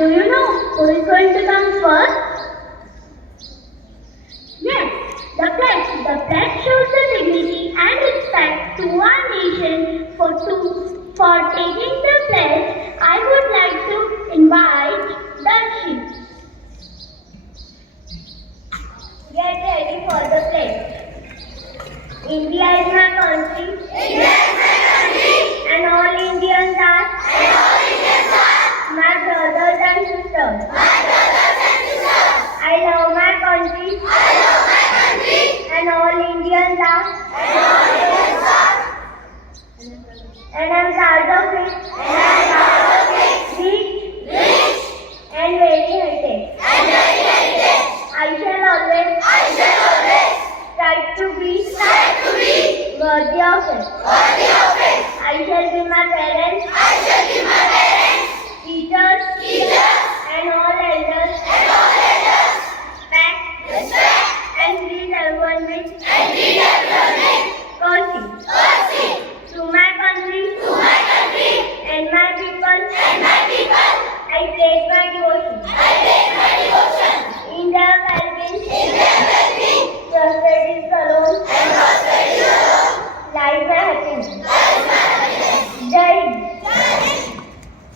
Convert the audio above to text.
Do you know who is going to come first? Yes, the pledge. The pledge shows the dignity and respect to our nation. For taking the pledge, I would like to invite Darshi. Get ready for the pledge. India is my country. India is my country. And all Indians are. And all Indians are. My brothers and sisters. My brothers and sisters. I love my country. I love my country. And all Indians are. And all Indians are. And I'm proud of it. And I'm proud of it. Rich and very heritage. And very heritage. I shall always strive to be worthy of it. worthy of it. I shall be my parents.